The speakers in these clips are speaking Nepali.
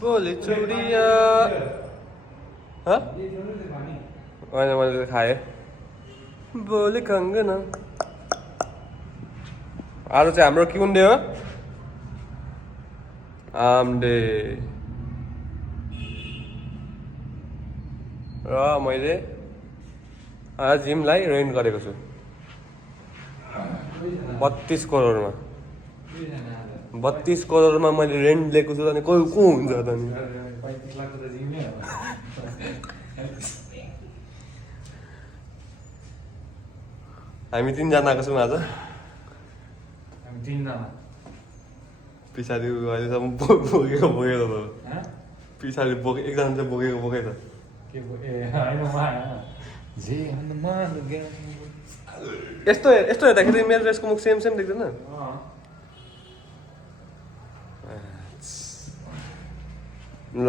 बोले चुडिया होइन मैले खाएँ बोले कङ्गना आज चाहिँ हाम्रो कुन डे हो आमडे र मैले आज जिमलाई रेन्ट गरेको छु 32 करोडमा 32 करोडमा मैले रेन्ट लिएको छु अनि को हुन्छ त नि हामी 3 जनाको छौँ आज पछाडि अहिलेसम्म बोकेको त पछाडि एकजना चाहिँ बोकेको त यस्तो हेर्दाखेरि मेरो ड्रेसको मुख सेम देख्दैन ल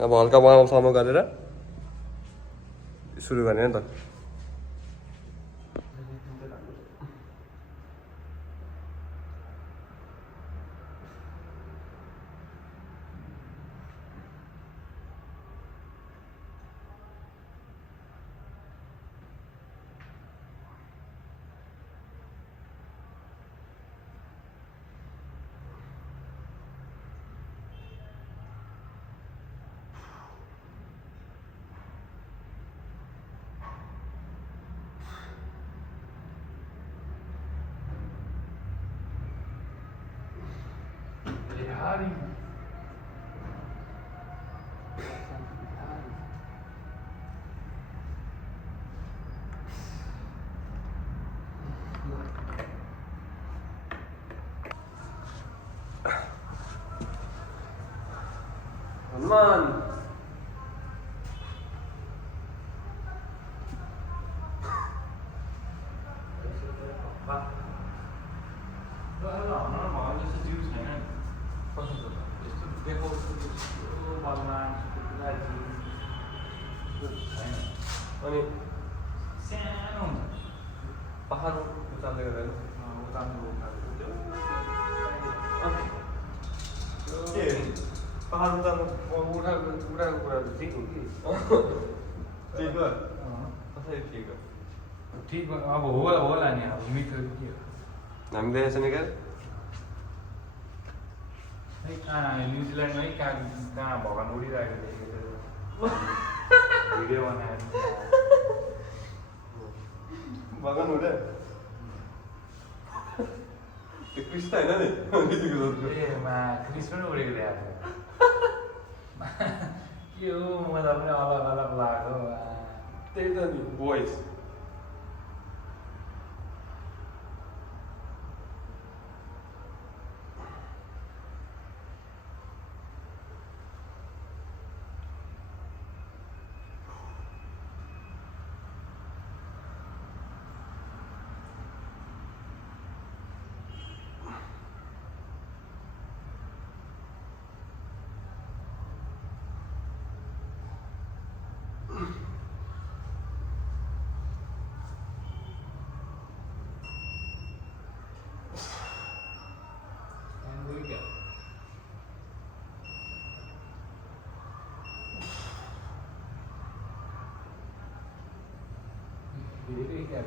अब हल्का बनाउनु गरेर सुरु गर्ने नि त हनुमान अनि सानो पहाड उचाल्दै गरेर पहाड उठाएको कुरा ठिक हो कि ठिक हो कसरी ठिक हो ठिक अब होला नि अब मिठो के हो हामी देखेको छ नि क्या न्युजिल्यान्डमै कहाँ भगवान् उडिरहेको देखेको भिडियो बनाएर भगवान् उड्यो त्यो क्रिस त होइन नि ए क्रिस पनि उडेको देखाएको के हो मलाई पनि अलग लाग्यो त्यही त नि बोइस धेरै क्या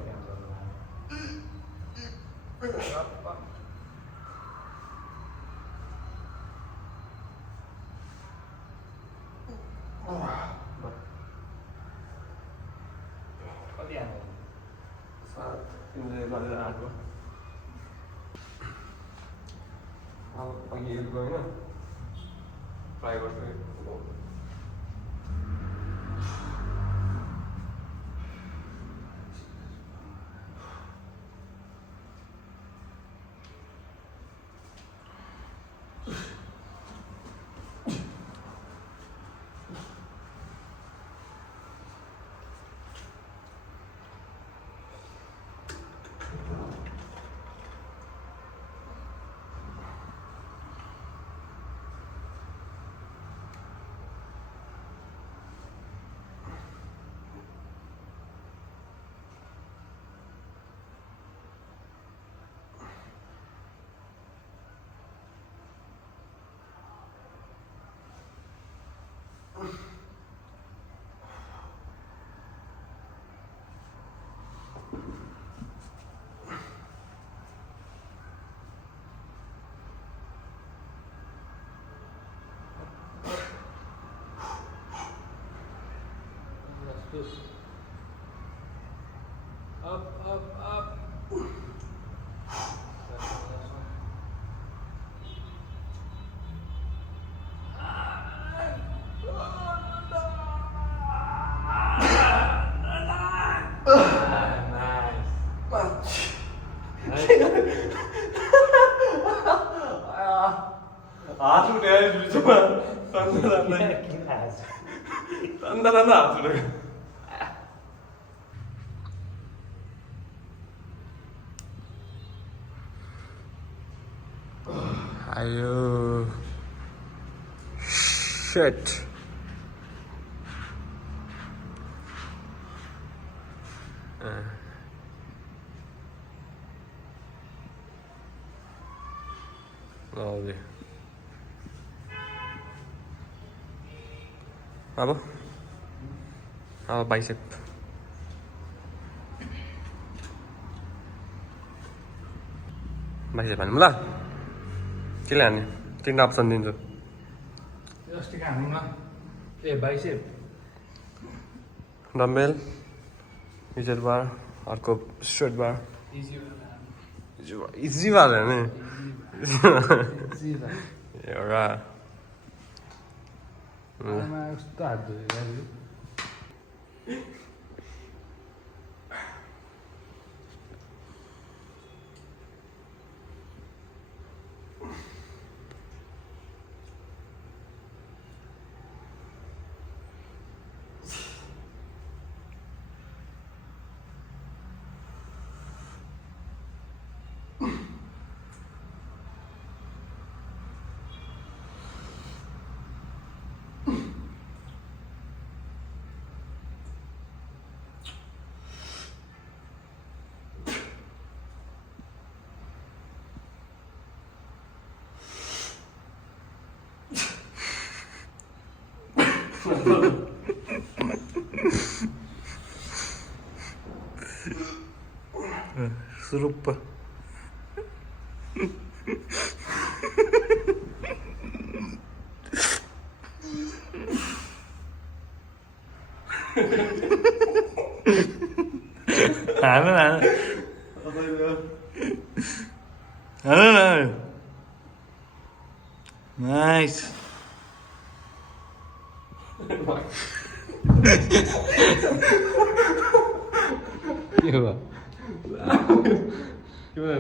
कति आयो 300 गरेर आएको अब अघि हेल्प गएन ट्राई गर्छु Up, up, up. हात उठायो जुलुचमा तन्दा हात उठायो आयो शिट lovely अब बाइसेप बाइसेप हान्नु ल केले हान्ने तिनवटा अप्सन दिन्छु अस्तिको हान्नु न ए बाइसेप डम्बेल मिचर बार अर्को स्ट्रेट बार इजी वाला है एउटा कस्तो हात धोयो सुरुप्प हान नाइस के भयो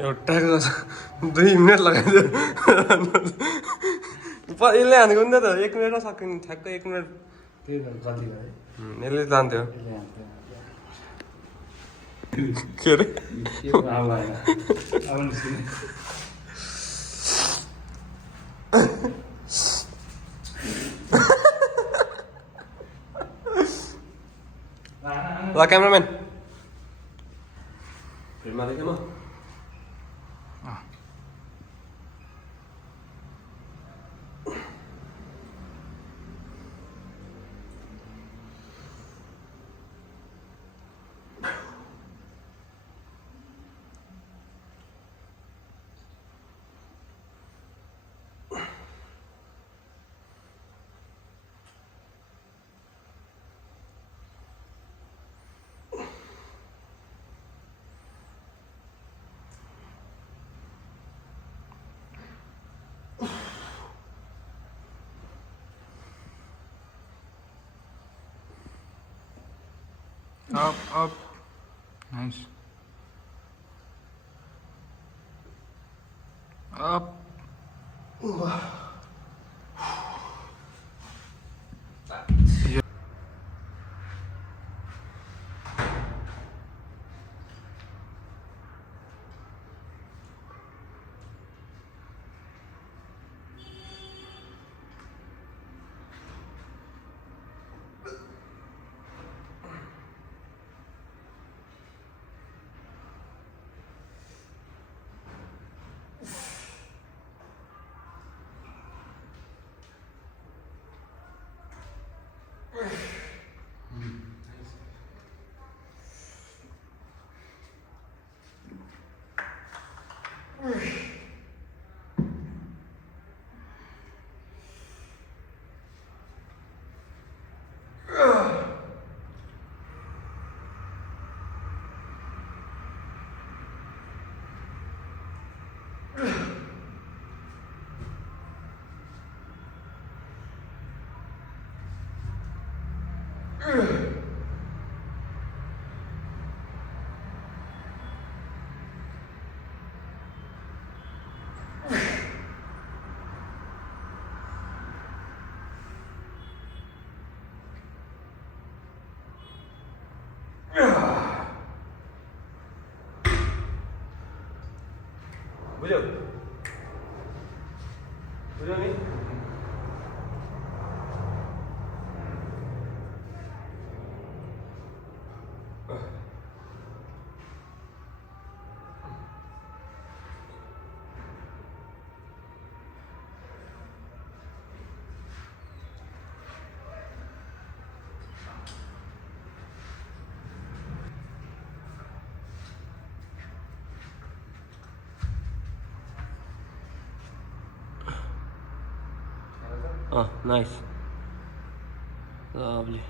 एउटा 2 मिनट लगाइदियो यसले हानेको नि त 1 मिनटमा सकिने ठ्याक्कै 1 मिनट त्यही त गति भयो यसले जान्थ्यो के अरे अब आएन अब निस्किने ल क्यामराम्यान फिल्ममा देखेँ म Up. Nice. Up. बुझ्यौ बुझ्यौ नि nice. Lovely.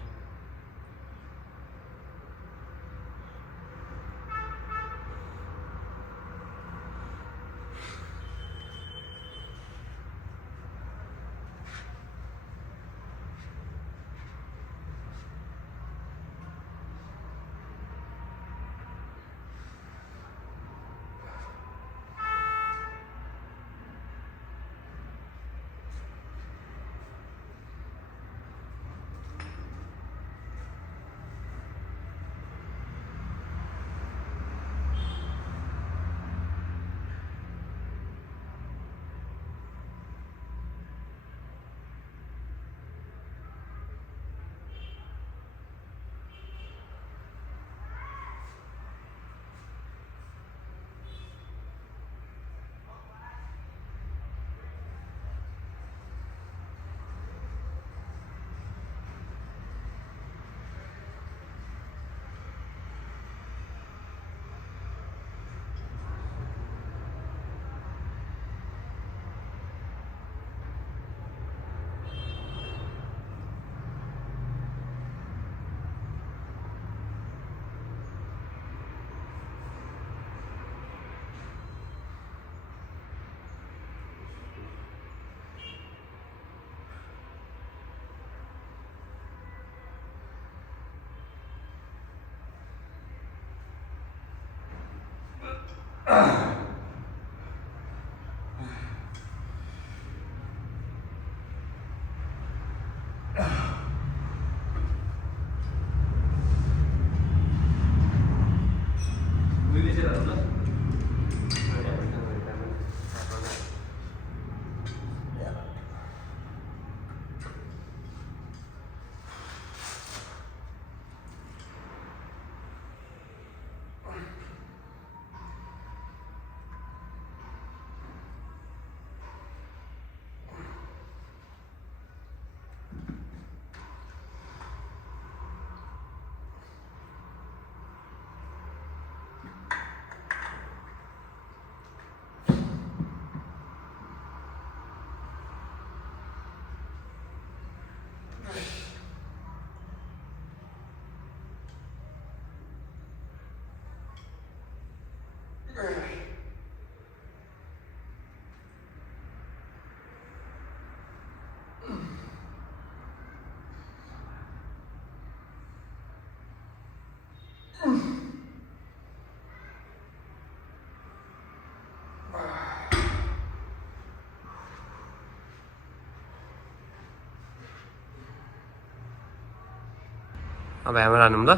अब ह्यामर हानौँ ल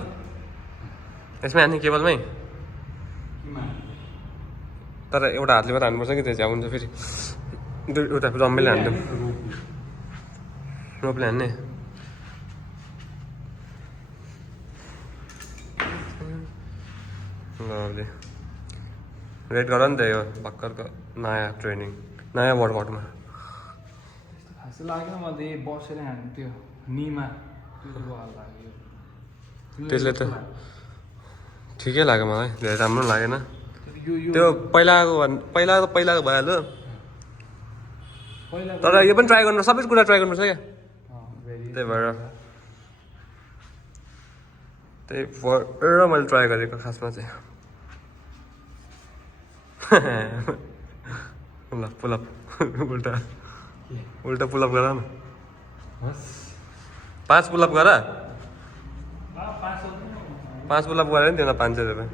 यसमै हान्ने केबलमै तर एउटा हातले मात्रै हान्नुपर्छ कि त्यो झ्याउ हुन्छ फेरि एउटा जम्मेले हान्नु रोपले हान्ने ल वेट गर नि त यो भर्खरको नयाँ ट्रेनिङ नयाँ वर्कआउटमा खासै लाग्यो म त बसेर हान्थ्यो निमा लाग्यो त्यसले त ठिकै लाग्यो मलाई धेरै राम्रो लागेन त्यो पहिलाको भइहाल्यो तर यो पनि ट्राई गर्नु सबै कुरा ट्राई गर्नुपर्छ क्या त्यही भएर मैले ट्राई गरेको खासमा चाहिँ ल पुलअप उल्टा पुलअप गर न 5 पुलअप गर 5 पुलअप गरेर नि त्यसमा 500 रुपियाँ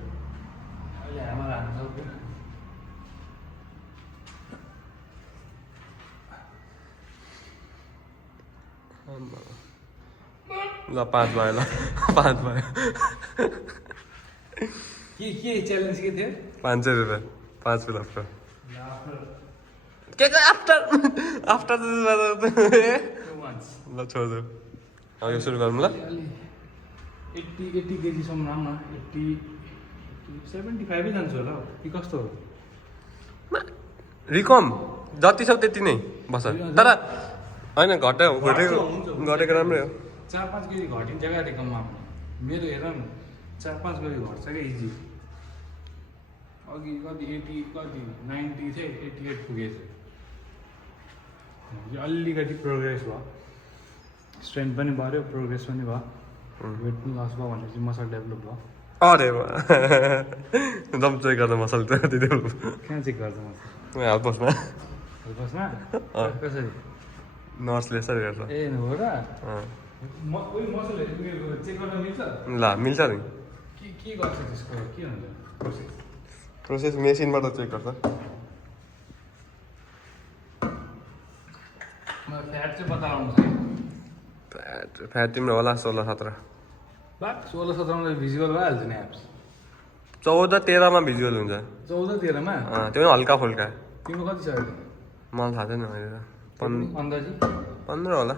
ल 5 भयो ल 5 भयो के च्यालेन्ज के थियो 500 रुपियाँ 5 पुलअपको के चाहिँ आफ्टर आफ्टर 2 months ल छोड्दो अब यो सुरु गरौँ ल 80 केजीसम्म राम न 75 जान्छ होला हौ कि कस्तो हो रिकम जति छ त्यति नै बस तर होइन घटेको राम्रै हो 4-5 केजी घटिन्छ क्या रिकममा मेरो हेर न 4-5 केजी घट्छ क्या इजी अघि कति 80 कति 90 थियो 88 पुगेछ यो अलिकति प्रोग्रेस भयो स्ट्रेन्थ पनि बढ्यो प्रोग्रेस पनि भयो वेट पनि लस भयो भनेपछि मसल डेभलप भयो अरे दम चेक गर्दा मसल त कहाँ चेक गर्छ मसल हालपसमा बसमा कसरी नर्सले यसरी गर्छ ए हो र मसलहरू चेक गर्न मिल्छ ल मिल्छ नि के गर्छ त्यसको के हुन्छ प्रोसेस प्रोसेस मेसिनबाट चेक गर्छ फ्याट चाहिँ बताउनु छ फ्याट तिम्रो होला 16-17 बा 16-17 भिजुअल भइहाल्छ नि एप्स 14-13 मा भिजुअल हुन्छ 14-13 मा त्यो पनि हल्का फुल्का तिम्रो कति छ अहिले मलाई थाहा छैन अहिले अन्दाजी 15 होला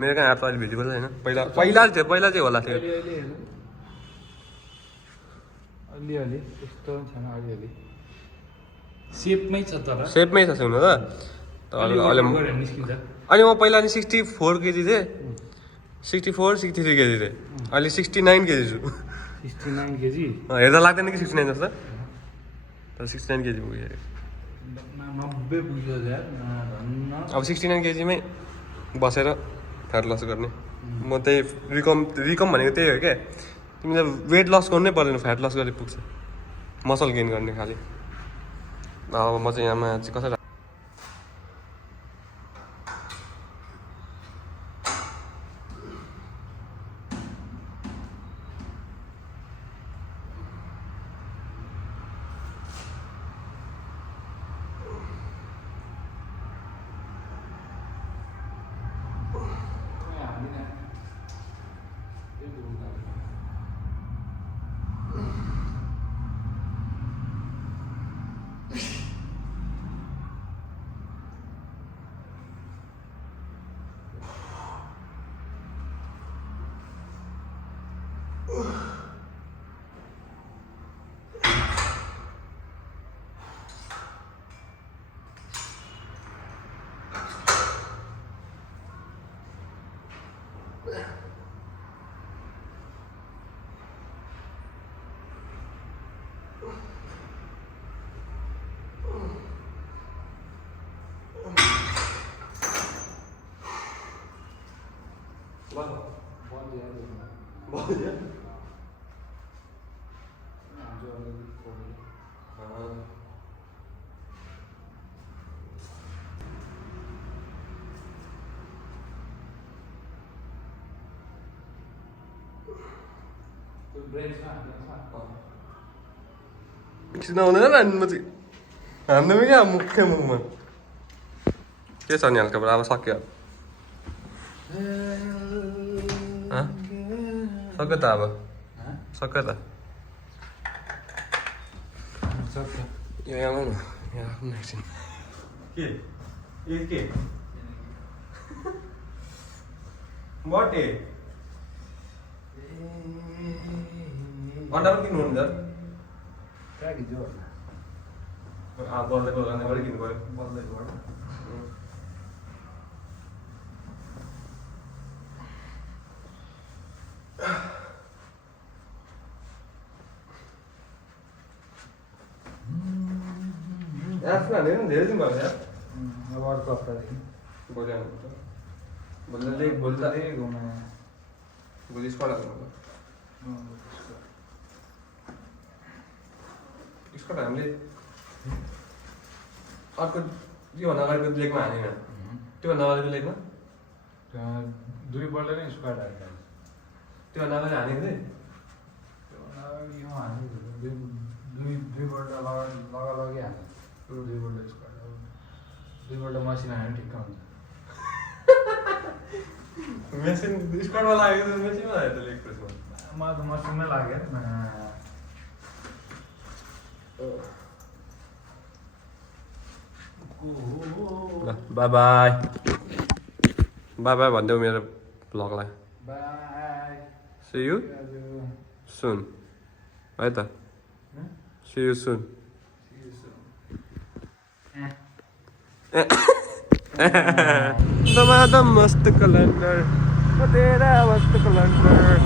मेरो कहाँ एप्स अहिले भिजुअल छैन पहिला चाहिँ होला थियो अलि त्यस्तो छैन अलि सेपमै छ तर सेपमै छ सुन्नु त अहिले निस्किन्छ अनि म पहिला नि 64 केजी थिएँ 64-63 केजी थिएँ अहिले 69 केजी छु 69 केजी हेर्दा लाग्दैन कि 69 जस्तो तर 69 केजी पुग्यो 90 पुग्यो यार अब 69 केजीमै बसेर फ्याट लस गर्ने म त्यही रिकम भनेको त्यही हो क्या तिमीले वेट लस गर्नै पर्दैन फ्याट लस गरे पुग्छ मसल गेन गर्ने खालि अब म चाहिँ यहाँमा चाहिँ कसरी किन हुँदैन हान्नु चाहिँ हान्नुमा क्या मुख्य मुखमा के छ नि हल्का अब सक्यो सक्यो त अब सक्यो त यो यहाँ न यहाँ राख्नु एकछिन के बटे अन्डा पनि किन्नु हुन्छ बल्दैको अन्डाबाटै किन्नु पऱ्यो बल्दैको एप्समा हालेर धेरै दिन भयो यार अब अर्को हप्तादेखि भोलि स्क्वाड हाल्नु स्क्वाड हामीले अर्को योभन्दा अगाडिको लेगमा हालेन त्योभन्दा अगाडिको लेगमा दुईपल्ट नै स्क्वाड हाल्छ त्योभन्दा अगाडि हालेको थिएँ दुईपल्ट लगालगी हाल्छ दुईपल्ट स्क्वाड दुईपल्ट मसिन हाल्यो ठिक्क हुन्छ मेसिन स्क्वाडमा लागेको त मेसिनमा लाग्यो त लेग प्रेसमा मलाई त मसिनमै लाग्यो ल बाई बाई बाई बाई भनिदेऊ मेरो भ्लगलाई बाई सी यू सुन है त सी यू सुन दमादम मस्त कलंडर वो तेरा मस्त कलंडर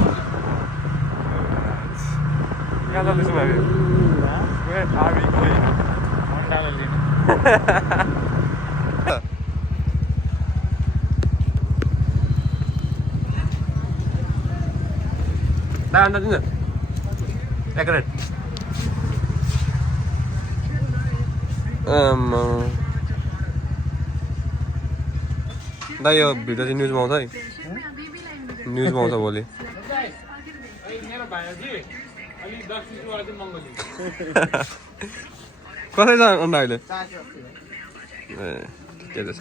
क्या था इसमें अभी वे आवी कोई होंडा ले लेना दा अंडा दिन एक रेट दा यो भिडियो चाहिँ न्युजमा आउँछ है न्युजमा आउँछ भोलि मेरो भाइजी अलि 10 20 वाला चाहिँ मंगोली कसरी छ अन्डा अहिले ए ठिकै रहेछ